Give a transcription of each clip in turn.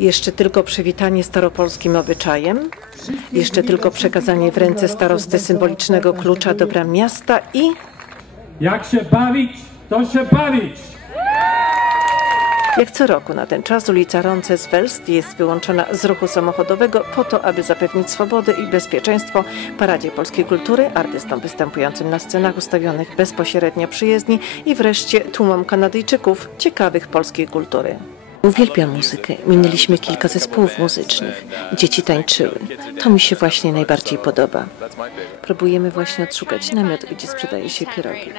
Jeszcze tylko przywitanie staropolskim obyczajem, jeszcze tylko przekazanie w ręce starosty symbolicznego klucza do bram miasta i Jak się bawić, to się bawić! Jak co roku na ten czas ulica Roncesvalles jest wyłączona z ruchu samochodowego po to, aby zapewnić swobodę i bezpieczeństwo paradzie polskiej kultury, artystom występującym na scenach ustawionych bezpośrednio przy jezdni i wreszcie tłumom Kanadyjczyków ciekawych polskiej kultury. Uwielbiam muzykę. Minęliśmy kilka zespołów muzycznych. Dzieci tańczyły. To mi się właśnie najbardziej podoba. Próbujemy właśnie odszukać namiot, gdzie sprzedaje się pierogi.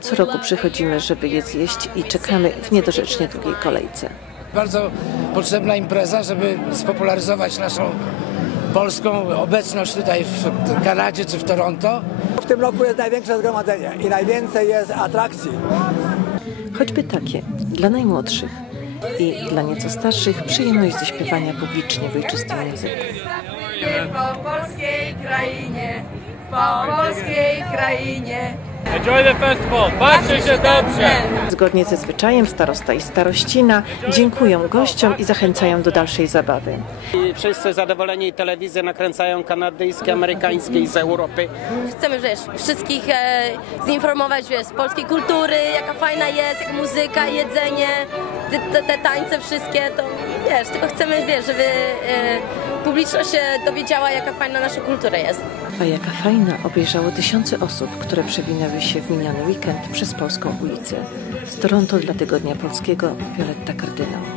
Co roku przychodzimy, żeby je zjeść i czekamy w niedorzecznie długiej kolejce. Bardzo potrzebna impreza, żeby spopularyzować naszą polską obecność tutaj w Kanadzie czy w Toronto. W tym roku jest największe zgromadzenie i najwięcej jest atrakcji. Choćby takie, dla najmłodszych i dla nieco starszych przyjemność ze śpiewania publicznie w ojczystym języku. po polskiej krainie, po polskiej krainie. Enjoy the festival! Bawcie się dobrze! Zgodnie ze zwyczajem starosta i starościna dziękują gościom i zachęcają do dalszej zabawy. I wszyscy zadowoleni telewizje nakręcają kanadyjskie, amerykańskie i z Europy. chcemy, wiesz, wszystkich e, zinformować, wiesz, z polskiej kultury, jaka fajna jest, jak muzyka, jedzenie, te, te, te tańce wszystkie, to wiesz, tylko chcemy, wiesz, żeby e, publiczność się dowiedziała, jaka fajna nasza kultura jest. A jaka fajna obejrzało tysiące osób, które przewinęły się w miniony weekend przez polską ulicę. Z Toronto dla Tygodnia Polskiego Violetta Kardynał.